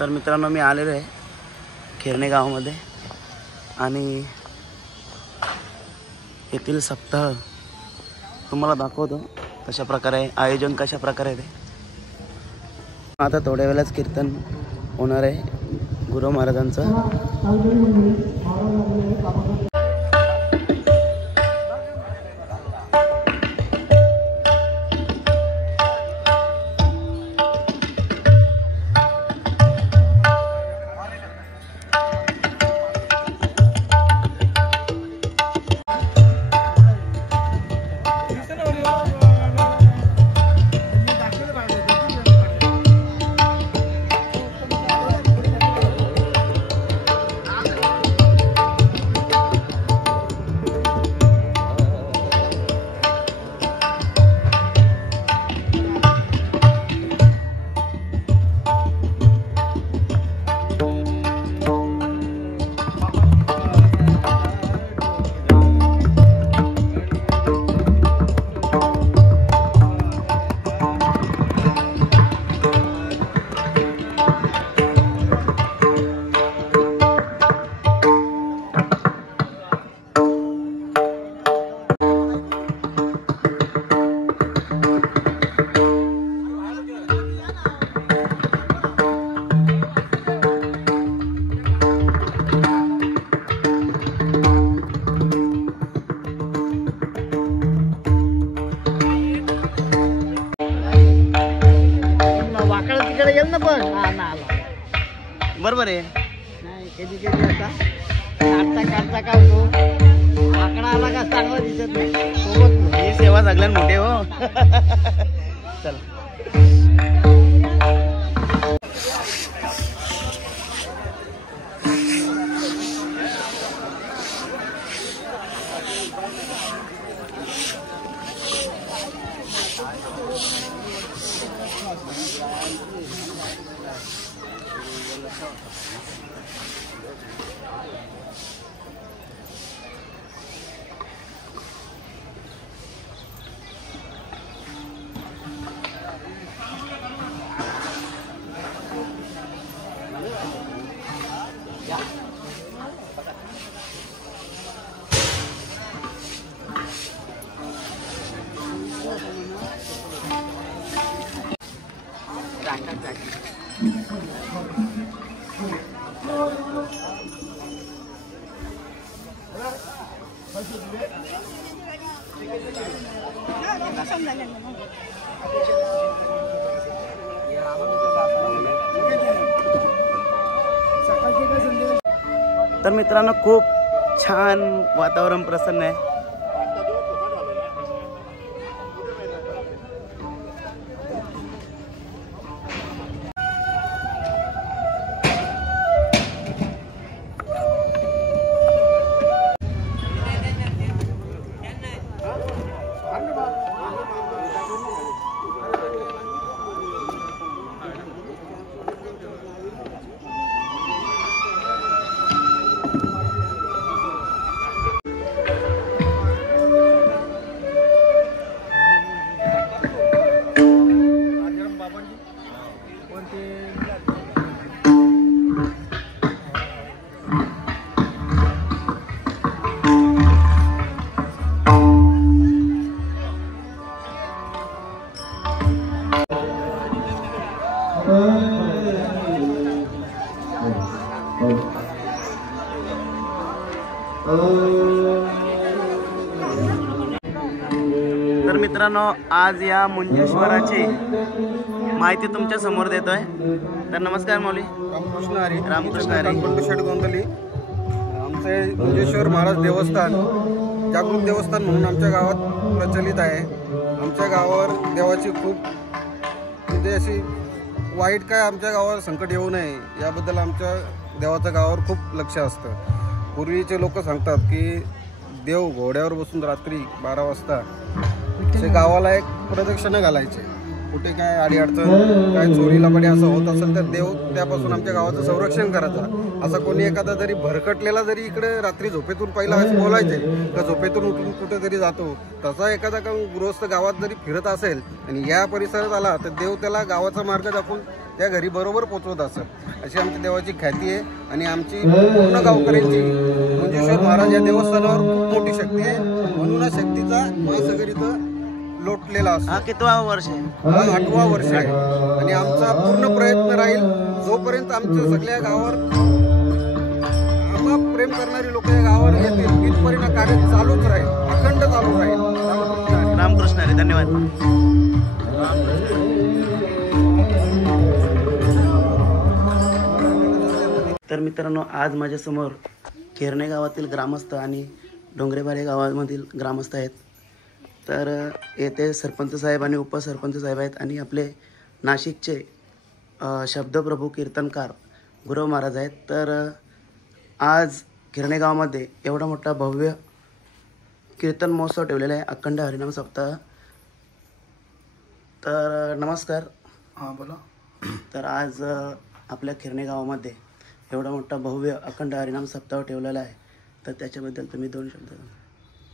तर मित्रांनो मी आलेलो आहे खिरणे गावामध्ये आणि येथील सप्ताह तुम्हाला दाखवतो कशा प्रकारे आयोजन कशा प्रकारे आहे ते। आता थोड्या वेळाच कीर्तन होणार आहे गुरु महाराजांचं। बरोबर आहे नाही कधी कधी आता काढता का होतो आकडा आला का चांगला दिसत नाही सोबत ही सेवा सगळ्यात मोठी हो। चला तर मित्रांनो खूप छान वातावरण प्रसन्न आहे। तर मित्रांनो आज या मुंजेश्वराची माहिती तुमच्या समोर देतोय। तर नमस्कार माऊली। रामकृष्ण हरी। रामकृष्ण हरी। शेठ गोंधली आमचे मुंजेश्वर महाराज देवस्थान जागृत देवस्थान म्हणून आमच्या गावात प्रचलित आहे। आमच्या गावावर देवाची खूप म्हणजे अशी वाईट काय आमच्या गावावर संकट येऊ नये याबद्दल आमच्या देवाच्या गावावर खूप लक्ष असतं। पूर्वीचे लोक सांगतात की देव घोड्यावर बसून रात्री 12 वाजता ते गावाला एक प्रदक्षिणा घालायचे। कुठे काय अडीअडचण काय चोरी लबाडी असं होत असेल तर देव त्यापासून आमच्या गावाचं संरक्षण करायचा। असं कोणी एखादा जरी भरकटलेला जरी इकडे रात्री झोपेतून पहिला वेळेस बोलायचे का झोपेतून उठून कुठेतरी जातो, तसा एखादा गृहस्थ गावात जरी फिरत असेल आणि या परिसरात आला तर देव त्याला गावाचा मार्ग दाखवून त्या घरी बरोबर पोचवत असत. अशी आमच्या देवाची ख्याती आहे आणि आमची पूर्ण गावकऱ्यांची मंजेश्वर महाराज या देवस्थानावर खूप मोठी शक्ती आहे. म्हणून या शक्तीचा महासागर इथं लोटलेला असतो. हा कितवा वर्ष आहे? हा 8वा वर्ष आहे आणि आमचा पूर्ण प्रयत्न राहील जोपर्यंत आमच्या सगळ्या गावावर आम्हा प्रेम करणारी लोक या गावावर येतील तिथपर्यंत कार्य चालूच राहील, अखंड चालू राहील. रामकृष्ण हरी. धन्यवाद. तर मित्रांनो, आज माझ्यासमोर केरणे गावातील ग्रामस्थ आणि डोंगरेबारे गावामधील ग्रामस्थ आहेत. तर येथे सरपंच साहेब आणि उपसरपंच साहेब आहेत आणि आपले नाशिकचे शब्दप्रभू कीर्तनकार गुरव महाराज आहेत. तर आज किरणे गावामध्ये एवढा मोठा भव्य कीर्तन महोत्सव ठेवलेला आहे, अखंड हरिनाम सप्ताह. तर नमस्कार. हां बोला. तर आज आपल्या किरणे गावामध्ये एवढा मोठा भव्य अखंड हरिनाम सप्ताह ठेवलेला आहे, तर त्याच्याबद्दल तुम्ही 2 शब्द.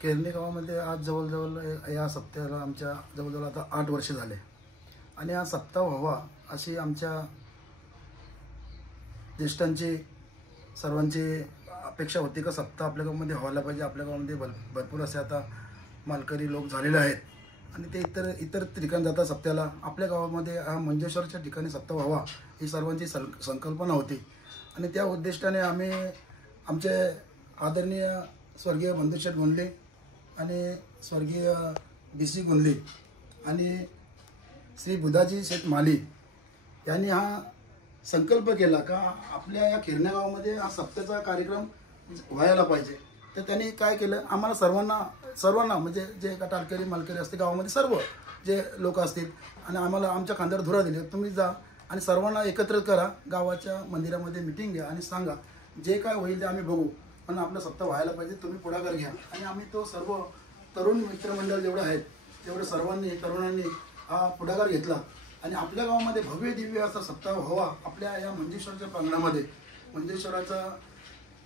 केरणे गावामध्ये आज जवळजवळ या सप्ताहाला आमच्या जवळजवळ आता 8 वर्ष झाले आणि हा सप्ताह व्हावा अशी आमच्या ज्येष्ठांची सर्वांची अपेक्षा होती का सप्ताह आपल्या गावामध्ये व्हायला पाहिजे. आपल्या गावामध्ये भरपूर असे आता मालकरी लोक झालेले आहेत आणि ते इतर ठिकाणी जातात सप्त्याला. आपल्या गावामध्ये हा मंजेश्वरच्या ठिकाणी सप्ताह व्हावा ही सर्वांची संकल्पना होती आणि त्या उद्दिष्टाने आम्ही आमचे आदरणीय स्वर्गीय बंधुशेठ गुंडले आणि स्वर्गीय BC गुंडले आणि श्री बुधाजी शेठ माली यांनी हा संकल्प केला का आपल्या या किरणे गावामध्ये हा सप्त्याचा कार्यक्रम व्हायला पाहिजे. तर त्यांनी काय केलं, आम्हाला सर्वांना म्हणजे जे का टालकरी मालकरी असते गावामध्ये सर्व जे लोक असतील आणि आम्हाला आमच्या खांद्यावर धुरा दिली, तुम्ही जा आणि सर्वांना एकत्रित करा, गावाच्या मंदिरामध्ये मिटिंग घ्या आणि सांगा जे काय होईल ते आम्ही बघू, पण आपला सप्ताह व्हायला पाहिजे, तुम्ही पुढाकार घ्या. आणि आम्ही तो सर्व तरुण मित्रमंडळ जेवढे आहेत तेवढे तरुणांनी हा पुढाकार घेतला आणि आपल्या गावामध्ये भव्य दिव्य असा सप्ताह व्हावा. आपल्या या मंजेश्वरच्या प्रांगणामध्ये मंजेश्वराचं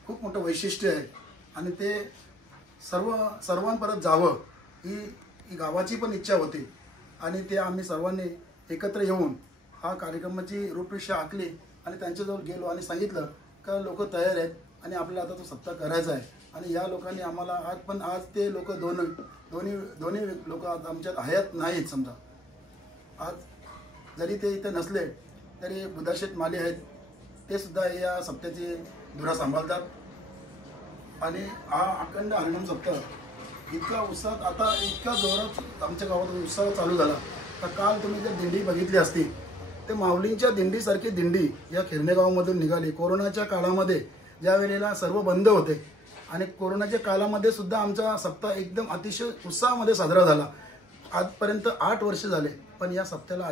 खूप मोठं वैशिष्ट्य आहे आणि ते सर्वांपर्यंत जावं ही गावाची पण इच्छा होती आणि ते आम्ही सर्वांनी एकत्र येऊन हा कार्यक्रमाची रूपरेषा आखली आणि त्यांच्याजवळ गेलो आणि सांगितलं का लोक तयार आहेत आणि आपल्याला आता तो सप्ताह करायचा आहे. आणि या लोकांनी आम्हाला आज ते लोक दोन्ही लोक आज आमच्यात हयात नाहीत. समजा आज जरी ते इथे नसले तरी बुधाशेठ माली आहेत, ते सुद्धा या सप्त्याची धुरा सांभाळतात आणि हा अखंड हरिनाम सप्ताह इतका उत्साहात आता इतका जोरात आमच्या गावात उत्साह चालू झाला. तर काल तुम्ही जर दिंडी बघितली असती ते माऊलींच्या दिंडीसारखी दिंडी या किरणे गावामधून निघाली. कोरोनाच्या काळामध्ये ज्या वेळेला सर्व बंद होते आणि कोरोनाच्या काळामध्ये सुद्धा आमचा सप्ताह एकदम अतिशय उत्साहामध्ये साजरा झाला. आजपर्यंत 8 वर्ष झाले पण या सप्त्याला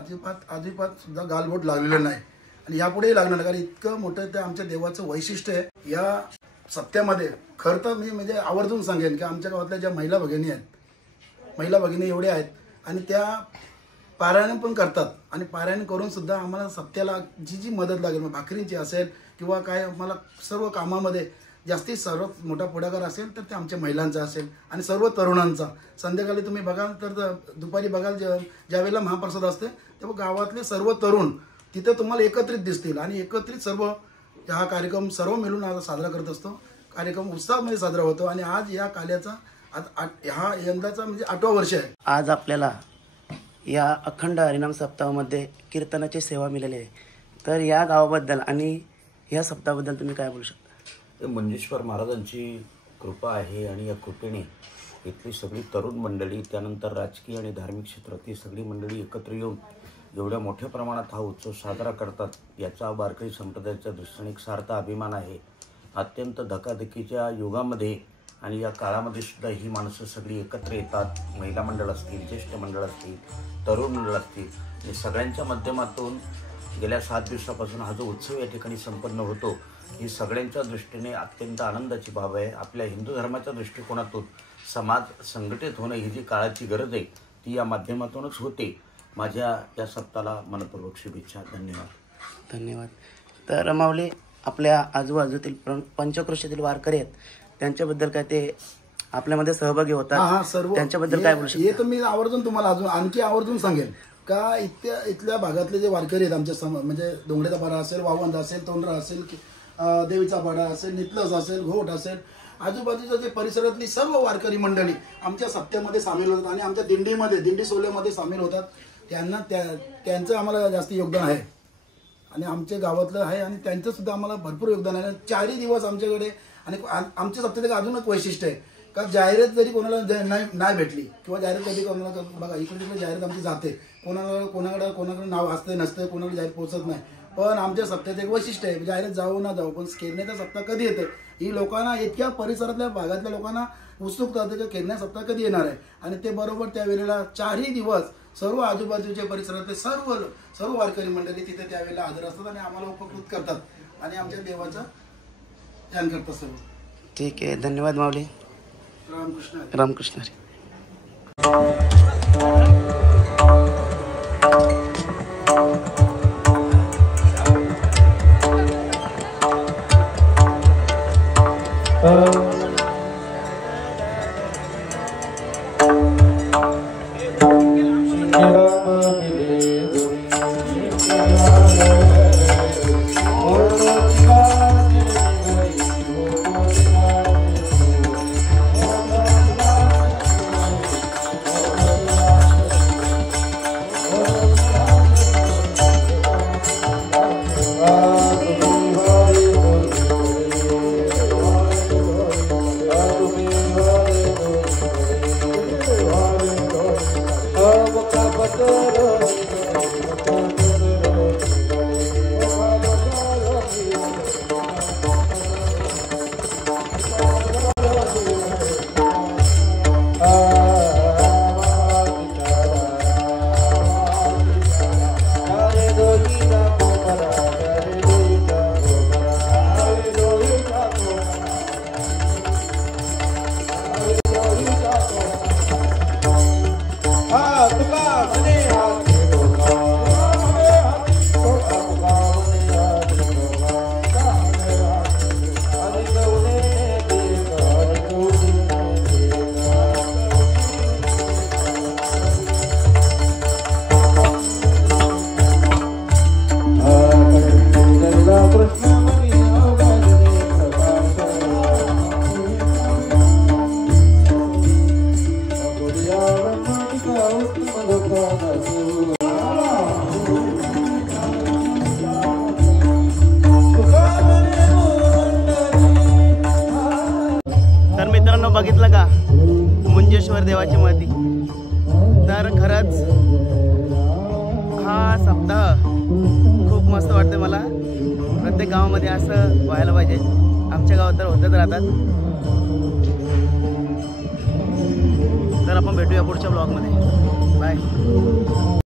अजिबात सुद्धा गालबोट लागलेलं नाही आणि यापुढेही लागणार नाही, कारण इतकं मोठं ते आमच्या देवाचं वैशिष्ट्य आहे. या सप्त्यामध्ये खरं तर मी म्हणजे आवर्जून सांगेन की आमच्या गावातल्या ज्या महिला भगिनी एवढ्या आहेत आणि त्या पारायण पण करतात आणि पारायण करून सुद्धा आम्हाला सप्त्याला जी मदत लागेल, मग भाकरींची असेल किंवा काय मला सर्व कामामध्ये जास्तीत सर्वात मोठा पुढाकार असेल तर ते आमच्या महिलांचा असेल आणि सर्व तरुणांचा. संध्याकाळी तुम्ही बघाल तर दुपारी बघाल ज्यावेळेला महाप्रसाद असते तेव्हा गावातले सर्व तरुण तिथे तुम्हाला एकत्रित दिसतील आणि एकत्रित सर्व हा कार्यक्रम सर्व मिळून आज साजरा करत असतो. कार्यक्रम उत्साहामध्ये साजरा होतो आणि आज या काल्याचा हा यंदाचा म्हणजे 8वा वर्ष आहे. आज आपल्याला या अखंड हरिनाम सप्ताहामध्ये कीर्तनाची सेवा मिळाली आहे, तर या गावाबद्दल आणि या सप्ताहाबद्दल तुम्ही काय बोलू शकता? मंजेश्वर महाराजांची कृपा आहे आणि या कृपेने इथली सगळी तरुण मंडळी, त्यानंतर राजकीय आणि धार्मिक क्षेत्रातली सगळी मंडळी एकत्र येऊन एवढ्या मोठ्या प्रमाणात हा उत्सव साजरा करतात, याचा वारकरी संप्रदायाच्या दृष्टीने एक सार्थ अभिमान आहे. अत्यंत धकाधकीच्या युगामध्ये आणि या काळामध्ये सुद्धा ही माणसं सगळी एकत्र येतात. महिला मंडळ असतील, ज्येष्ठ मंडळ असतील, तरुण मंडळ असतील, या सगळ्यांच्या माध्यमातून गेल्या 7 दिवसापासून हा जो उत्सव या ठिकाणी संपन्न होतो ही सगळ्यांच्या दृष्टीने अत्यंत आनंदाची बाब आहे. आपल्या हिंदू धर्माच्या दृष्टिकोनातून समाज संघटित होणं ही जी काळाची गरज आहे ती या माध्यमातूनच होते. माझ्या या सप्ताहाला मनपूर्वक शुभेच्छा. धन्यवाद. तर माऊली, आपल्या आजूबाजूतील पंचक्रोशीतील वारकरी आहेत त्यांच्याबद्दल काय ते आपल्यामध्ये सहभागी होतात, सर्व त्यांच्याबद्दल काय बोलू शकता? हे तर मी आवर्जून तुम्हाला आणखी आवर्जून सांगेन का इथल्या भागातले जे वारकरी आहेत आमच्या म्हणजे डोंगरेचा पाडा असेल, वावंद असेल, तोंडरा असेल, देवीचा पाडा असेल, नितलस असेल, घोट असेल, आजूबाजूच्या जे परिसरातली सर्व वारकरी मंडळी आमच्या सप्त्यामध्ये सामील होतात आणि आमच्या दिंडी सोहळ्यामध्ये सामील होतात. त्यांचं आम्हाला जास्त योगदान आहे आणि आमच्या गावातलं आहे आणि त्यांचं सुद्धा आम्हाला भरपूर योगदान आहे. 4ही दिवस आमच्याकडे आणि आमच्या सप्त्यात अजून एक वैशिष्ट्य आहे का जाहिरात जरी कोणाला नाही भेटली किंवा जाहिरात कधी कोणाला बघा इकडे तिकडे जाहिरात आमची जाते, कोणाकडे नाव असतं नसतं, कोणाकडे जाहिरात पोहोचत नाही. पण आमच्या सप्त्याचं एक वैशिष्ट्य आहे, जाहिरात जाऊ ना जाऊ पण केरण्याचा सप्ताह कधी येते ही लोकांना इतक्या परिसरातल्या भागातल्या लोकांना उत्सुकता होते की केरण्या सप्ताह कधी येणार आहे. आणि ते बरोबर त्या वेळेला 4ही दिवस सर्व आजूबाजूच्या परिसरातले सर्व वारकरी मंडळी तिथे त्यावेळेला हजर असतात आणि आम्हाला उपकृत करतात आणि आमच्या देवाचं ध्यान करतात सर्व. ठीक आहे, धन्यवाद माऊली. रामकृष्ण. रामकृष्ण हरी. तर मित्रांनो, बघितलं का मुंजेश्वर देवाची महती. तर खरंच हा सप्ताह खूप मस्त वाटते मला. प्रत्येक गावामध्ये असं व्हायला पाहिजे. आमच्या गावात तर होतच राहतात. तर आपण भेटूया पुढच्या ब्लॉगमध्ये. बाय.